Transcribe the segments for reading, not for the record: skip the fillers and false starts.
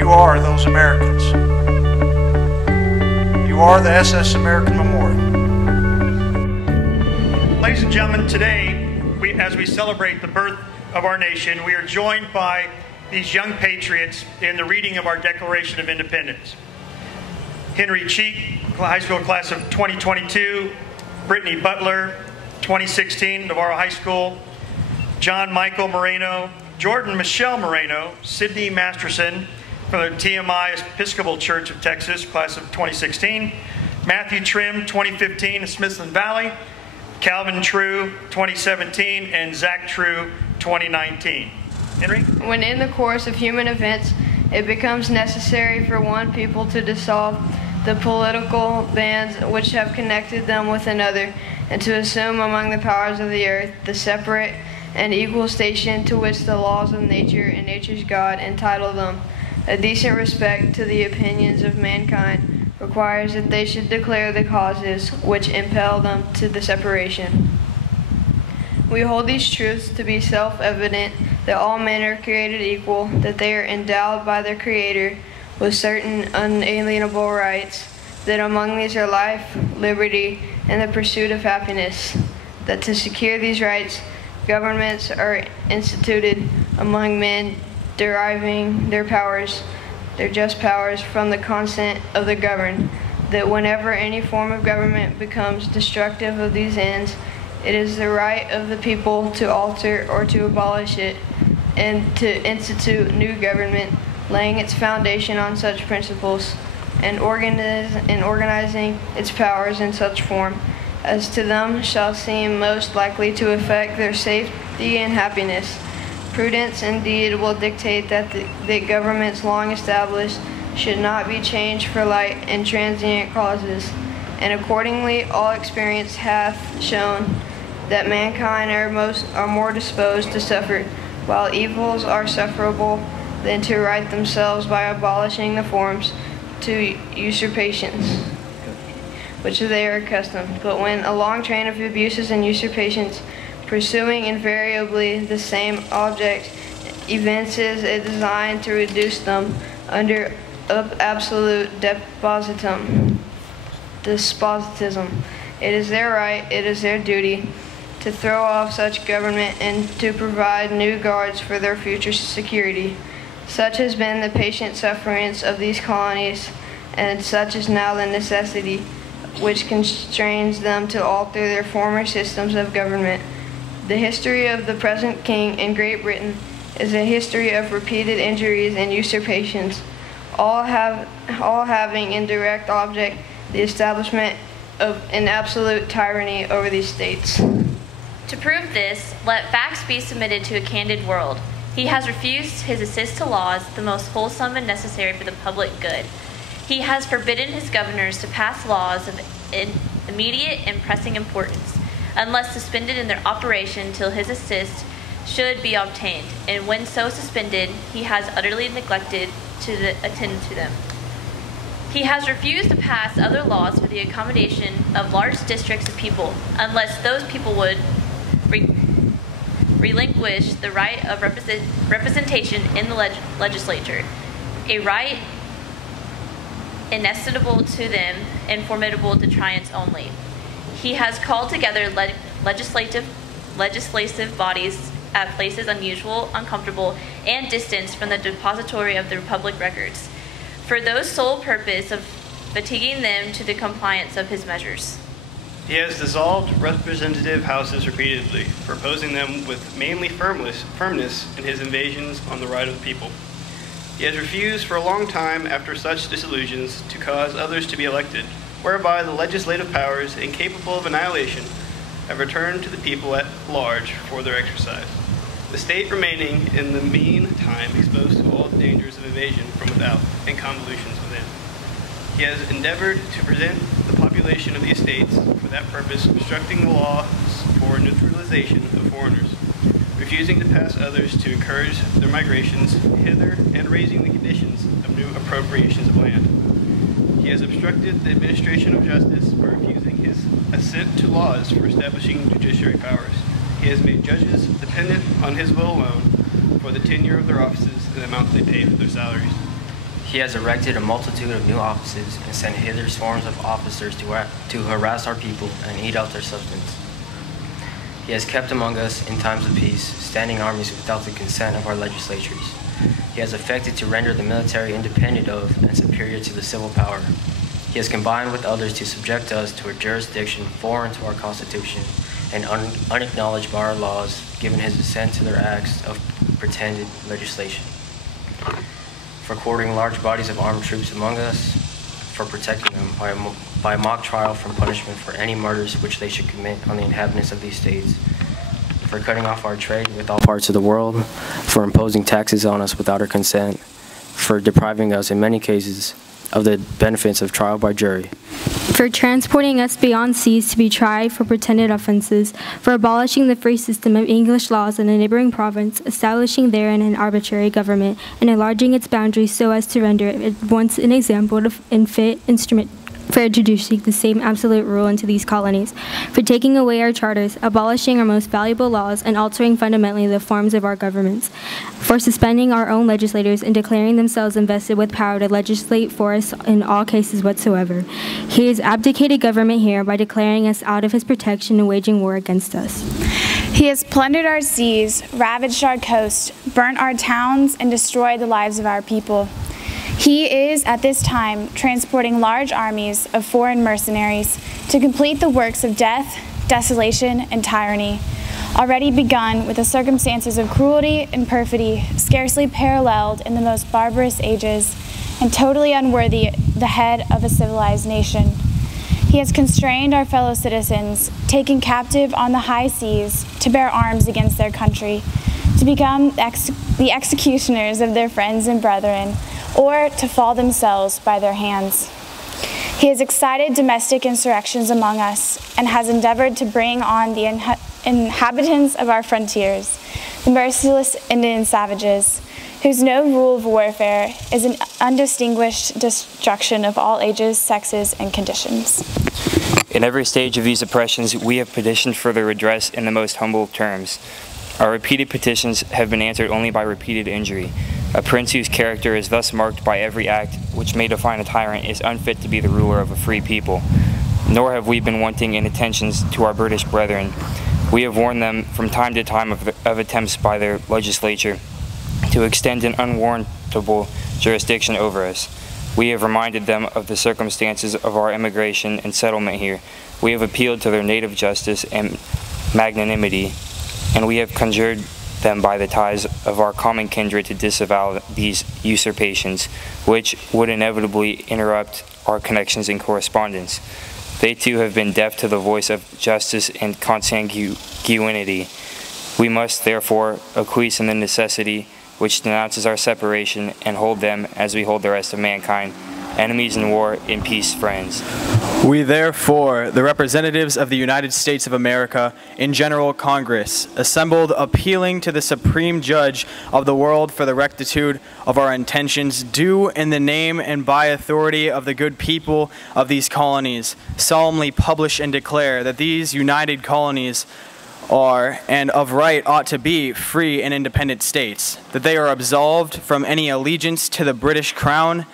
You are those Americans. You are the SS American Memorial. Ladies and gentlemen, today, as we celebrate the birth of our nation, we are joined by these young patriots in the reading of our Declaration of Independence. Henry Cheek, high school class of 2022, Brittany Butler, 2016, Navarro High School, John Michael Moreno, Jordan Michelle Moreno, Sydney Masterson from the TMI Episcopal Church of Texas, class of 2016, Matthew Trim, 2015, Smithland Valley, Calvin True, 2017, and Zach True, 2019. Henry? When in the course of human events, it becomes necessary for one people to dissolve the political bands which have connected them with another, and to assume among the powers of the earth the separate and equal station to which the laws of nature and nature's God entitle them. A decent respect to the opinions of mankind requires that they should declare the causes which impel them to the separation. We hold these truths to be self-evident, that all men are created equal, that they are endowed by their Creator with certain unalienable rights, that among these are life, liberty, and the pursuit of happiness, that to secure these rights, governments are instituted among men, deriving their powers, their just powers, from the consent of the governed, that whenever any form of government becomes destructive of these ends, it is the right of the people to alter or to abolish it, and to institute new government, laying its foundation on such principles, and organizing its powers in such form as to them shall seem most likely to affect their safety and happiness. Prudence indeed will dictate that the governments long established should not be changed for light and transient causes, and accordingly all experience hath shown that mankind are more disposed to suffer, while evils are sufferable, than to right themselves by abolishing the forms to usurpations which they are accustomed. But when a long train of abuses and usurpations, pursuing invariably the same object, evinces a design to reduce them under absolute despotism, it is their right, it is their duty, to throw off such government and to provide new guards for their future security. Such has been the patient sufferance of these colonies, and such is now the necessity which constrains them to alter their former systems of government. The history of the present king in Great Britain is a history of repeated injuries and usurpations, all having in direct object the establishment of an absolute tyranny over these states. To prove this, let facts be submitted to a candid world. He has refused his assist to laws, the most wholesome and necessary for the public good. He has forbidden his governors to pass laws of immediate and pressing importance, unless suspended in their operation till his assist should be obtained, and when so suspended, he has utterly neglected to attend to them. He has refused to pass other laws for the accommodation of large districts of people, unless those people would relinquish the right of representation in the legislature, a right inestimable to them and formidable to tyrants only. He has called together legislative bodies at places unusual, uncomfortable, and distant from the depository of the public records, for the sole purpose of fatiguing them to the compliance of his measures. He has dissolved representative houses repeatedly, proposing them with manly firmness in his invasions on the right of the people. He has refused for a long time after such dissolutions to cause others to be elected, whereby the legislative powers, incapable of annihilation, have returned to the people at large for their exercise, the state remaining in the meantime exposed to all the dangers of invasion from without and convulsions within. He has endeavored to present the population of the estates for that purpose, obstructing the laws for neutralization of foreigners, refusing to pass others to encourage their migrations hither, and raising the conditions of new appropriations of land. He has obstructed the administration of justice by refusing his assent to laws for establishing judiciary powers. He has made judges dependent on his will alone for the tenure of their offices and the amount they pay for their salaries. He has erected a multitude of new offices and sent hither swarms of officers to harass our people and eat out their substance. He has kept among us in times of peace standing armies without the consent of our legislatures. He has effected to render the military independent of and superior to the civil power. He has combined with others to subject us to a jurisdiction foreign to our Constitution and unacknowledged by our laws, given his assent to their acts of pretended legislation. For quartering large bodies of armed troops among us, for protecting them by a mock trial from punishment for any murders which they should commit on the inhabitants of these states, for cutting off our trade with all parts of the world, for imposing taxes on us without our consent, for depriving us in many cases of the benefits of trial by jury, for transporting us beyond seas to be tried for pretended offenses, for abolishing the free system of English laws in a neighboring province, establishing therein an arbitrary government, and enlarging its boundaries so as to render it at once an example and fit instrument for introducing the same absolute rule into these colonies, for taking away our charters, abolishing our most valuable laws, and altering fundamentally the forms of our governments, for suspending our own legislators and declaring themselves invested with power to legislate for us in all cases whatsoever. He has abdicated government here by declaring us out of his protection and waging war against us. He has plundered our seas, ravaged our coast, burnt our towns, and destroyed the lives of our people. He is, at this time, transporting large armies of foreign mercenaries to complete the works of death, desolation, and tyranny, already begun with the circumstances of cruelty and perfidy scarcely paralleled in the most barbarous ages and totally unworthy the head of a civilized nation. He has constrained our fellow citizens, taken captive on the high seas to bear arms against their country, to become the executioners of their friends and brethren, or to fall themselves by their hands. He has excited domestic insurrections among us and has endeavored to bring on the inhabitants of our frontiers, the merciless Indian savages, whose no rule of warfare is an undistinguished destruction of all ages, sexes, and conditions. In every stage of these oppressions, we have petitioned for their redress in the most humble terms. Our repeated petitions have been answered only by repeated injury. A prince whose character is thus marked by every act which may define a tyrant is unfit to be the ruler of a free people. Nor have we been wanting in attentions to our British brethren. We have warned them from time to time of attempts by their legislature to extend an unwarrantable jurisdiction over us. We have reminded them of the circumstances of our immigration and settlement here. We have appealed to their native justice and magnanimity, and we have conjured them by the ties of our common kindred to disavow these usurpations, which would inevitably interrupt our connections and correspondence. They too have been deaf to the voice of justice and consanguinity. We must therefore acquiesce in the necessity which denounces our separation and hold them as we hold the rest of mankind, enemies in war, in peace friends. We therefore, the representatives of the United States of America in General Congress, assembled appealing to the Supreme Judge of the world for the rectitude of our intentions, do in the name and by authority of the good people of these colonies, solemnly publish and declare that these united colonies are, and of right ought to be, free and independent states, that they are absolved from any allegiance to the British Crown,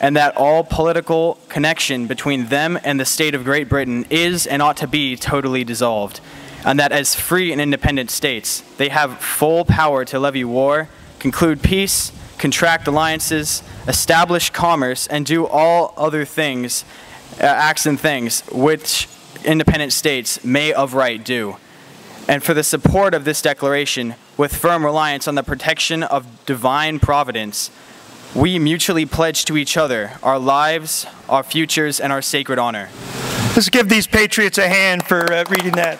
and that all political connection between them and the state of Great Britain is and ought to be totally dissolved, and that as free and independent states, they have full power to levy war, conclude peace, contract alliances, establish commerce, and do all other things, acts and things, which independent states may of right do. And for the support of this declaration, with firm reliance on the protection of divine providence, we mutually pledge to each other our lives, our futures, and our sacred honor. Let's give these patriots a hand for reading that.